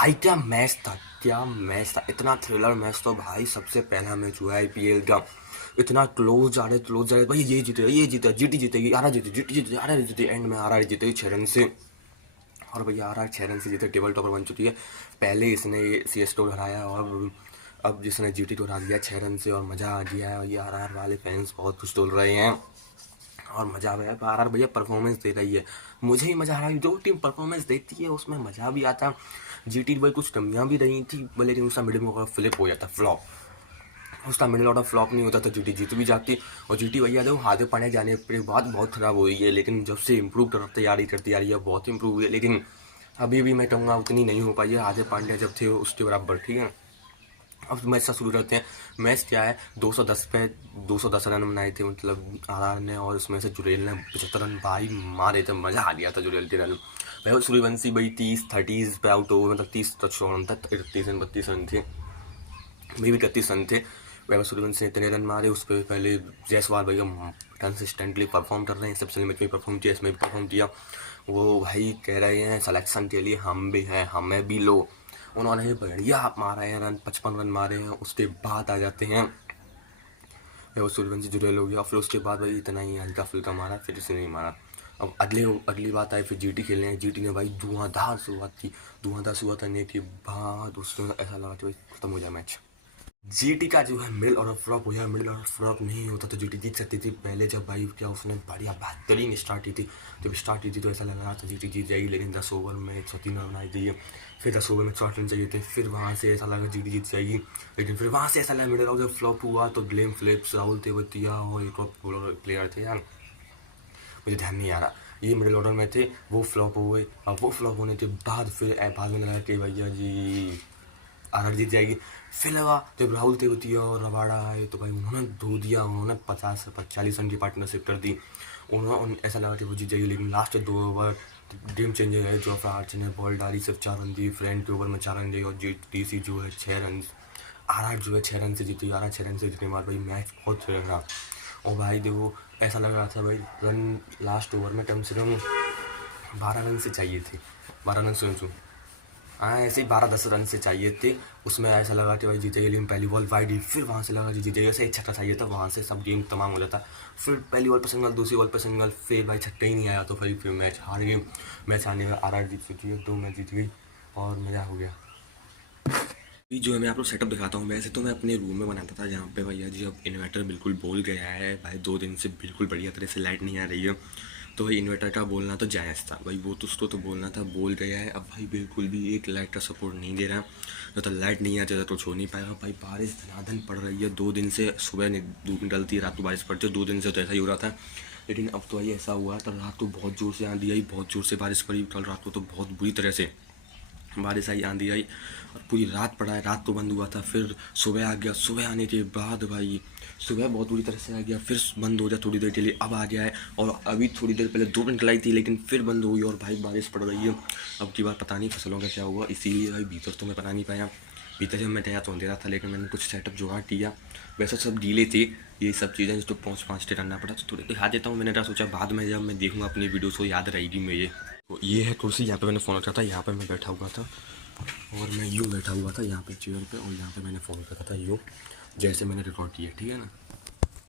भाई क्या मैच था, क्या मैच था, इतना थ्रिलर मैच। तो भाई सबसे पहला मैच हुआ आईपीएल का, इतना क्लोज जा रहे भाई, ये जीते जीटी जीतेगी, आर जीते जीटी जीते आर जीते, एंड में आर जीतेगी 6 रन से। और भैया आर 6 रन से जीते, टेबल टॉपर बन चुकी है। पहले इसने सीएसके को हराया और अब जिसने जीटी को हरा दिया 6 रन से, और मज़ा आ गया है। भैया आर वाले फैंस बहुत कुछ बोल रहे हैं और मज़ा आ गया। आर भैया परफॉर्मेंस दे रही है, मुझे ही मज़ा आ रहा है। जो टीम परफॉर्मेंस देती है उसमें मज़ा भी आता है। जीटी भाई कुछ कमियां भी रही थी, लेकिन उसका मिडिल में फ्लिप हो जाता, फ्लॉप। उसका मिडिल ऑर्डर फ्लॉप नहीं होता तो जीटी जीत भी जाती। और जीटी भैया देखो हार्दिक पांड्या जाने के बाद बहुत ख़राब हुई है, लेकिन जब से इम्प्रूव करती आ रही है बहुत इम्प्रूव हुई है। लेकिन अभी भी मैं कहूँगा उतनी नहीं हो पाई है हार्दिक पांड्या जब थे उसके बराबर, ठीक है। अब मैच से शुरू करते हैं। मैच क्या है, 210 पे 210 रन बनाए थे मतलब आर ने, और उसमें से जुरेल ने 75 रन भाई मारे थे, मज़ा आ गया था जुरेल के रन। वैभव सूर्यवंशी भाई 30 पे आउट हो, मतलब 30 टच रन था, 31 रन थे, मे भी 31 रन थे। वैभव सूर्यवंशी ने इतने रन मारे। उस पर पहले जायसवाल भैया कंसिस्टेंटली परफॉर्म कर रहे हैं, सबसे मैच में परफॉर्म किया, इसमें भी परफॉर्म किया। वो भाई कह रहे हैं सिलेक्शन के लिए हम भी हैं, हमें भी लो। उन्होंने बढ़िया मारा है रन, 55 रन मारे हैं। उसके बाद आ जाते हैं वैभव सूर्यवंशी जुड़ेल हो गया, फिर उसके बाद भाई इतना ही हल्का फुल्का मारा, फिर इसे नहीं मारा। अब अगली बात आई, फिर जीटी खेलने हैं। जीटी ने भाई धुआंधार शुरुआत की, धुआंधार शुरुआत करने के बाद उसमें ऐसा लगा कि भाई खत्म हो जाए मैच। जीटी का जो है मिडिल ऑर्डर फ्लॉप हो गया। मिडिल ऑर्डर फ्लॉप नहीं होता तो जीटी जीत सकती थी। पहले जब भाई क्या उसने बढ़िया बेहतरीन स्टार्ट की थी, जब स्टार्ट की थी तो ऐसा लग रहा था जीटी जीत जाएगी, लेकिन 10 ओवर में 103 रन बनाई थी। फिर 10 ओवर में 60 रन चाहिए थे, फिर वहाँ से ऐसा लगा जीटी जीत जाएगी, लेकिन फिर वहाँ से ऐसा लगा मिडिल ऑर्डर फ्लॉप हुआ। तो ग्लेन फिलिप्स, राहुल तेवतिया और एक और प्लेयर थे यार, मुझे ध्यान नहीं आ रहा, ये मिडिल ऑर्डर में थे, वो फ्लॉप हुए। अब वो फ्लॉप होने के बाद फिर बाद में लगा कि भैया जी आर जीत जाएगी। फिर लगा जब राहुल तेवतिया और रबाड़ा आए तो भाई उन्होंने धो दिया, उन्होंने 50 से 40 रन की पार्टनरशिप कर दी। उन्होंने ऐसा लगा कि वो जीत जाएगी, लेकिन लास्ट 2 ओवर गेम चेंजर है, जोफ्रा आर्चर ने बॉल डाली, सिर्फ 4 रन दी। फ्रेंड के ओवर में 4 रन दी और जीटी जो है 6 रन, आर जो है 6 रन से जीती। आर 6 रन से जीतने के बाद भाई मैच बहुत खेल रहा। और भाई देखो ऐसा लग रहा था भाई रन लास्ट ओवर में कम से कम 12 रन से चाहिए थे, 12 रन से हाँ ऐसे ही 12-10 रन से चाहिए थे। उसमें ऐसा लगा कि भाई जीतेगी, लेकिन पहली बॉल वाइड ही, फिर वहाँ से लगा कि जीतेगी, ऐसे एक छक्का चाहिए था, वहाँ से सब गेम तमाम हो जाता। फिर पहली बॉल पर सिंगल, दूसरी बॉल पर सिंगल, फिर भाई छक्का ही नहीं आया तो फिर मैच हार गई। मैच हारने में आर जीत चुकी है, 2 मैच जीत गई और मज़ा हो गया। जो है मैं आपको सेटअप दिखाता हूँ। वैसे तो मैं अपने रूम में बनाता था, जहाँ पे भैया जी अब इन्वर्टर बिल्कुल बोल गया है भाई, 2 दिन से बिल्कुल बढ़िया तरह से लाइट नहीं आ रही है, तो भाई इन्वर्टर का बोलना तो जायज़ था भाई, वो तो उसको तो बोलना था, बोल गया है। अब भाई बिल्कुल भी एक लाइट का सपोर्ट नहीं दे रहा, तो लाइट नहीं आ जाता तो छो नहीं पाएगा भाई। बारिश धनाधन पड़ रही है 2 दिन से, सुबह धूप निकलती है, रात को बारिश पड़ती है, 2 दिन से तो ऐसा ही हो रहा था। लेकिन अब तो भाई ऐसा हुआ, कल रात को बहुत ज़ोर से आंधी आई, बहुत ज़ोर से बारिश पड़ी, कल रात को तो बहुत बुरी तरह से बारिश आई, आंधी आई और पूरी रात पड़ा है। रात को बंद हुआ था, फिर सुबह आ गया, सुबह आने के बाद भाई सुबह बहुत बुरी तरह से आ गया, फिर बंद हो गया थोड़ी देर के लिए, अब आ गया है। और अभी थोड़ी देर पहले 2 मिनट लाई थी, लेकिन फिर बंद हो गई और भाई बारिश पड़ रही है। अब की बार पता नहीं फसलों का क्या हुआ, इसीलिए भाई भीतर तो मैं बना नहीं पाया। भीतर जब मैं तैयार तो अंधेरा था, लेकिन मैंने कुछ सेटअप जुगाड़ किया। वैसे सब डीले थे ये सब चीज़ें, जिसको पहुँच के करना पड़ा, तो थोड़े दिखा देता हूँ। मैंने क्या सोचा, बाद में जब मैं देखूँगा अपनी वीडियो को याद रहेगी मुझे। तो ये है कुर्सी, यहाँ पे मैंने फ़ोन रखा था, यहाँ पे मैं बैठा हुआ था और मैं यूँ बैठा हुआ था यहाँ पे चेयर पे, और यहाँ पे मैंने फ़ोन रखा था यूँ, जैसे मैंने रिकॉर्ड किया, ठीक है ना।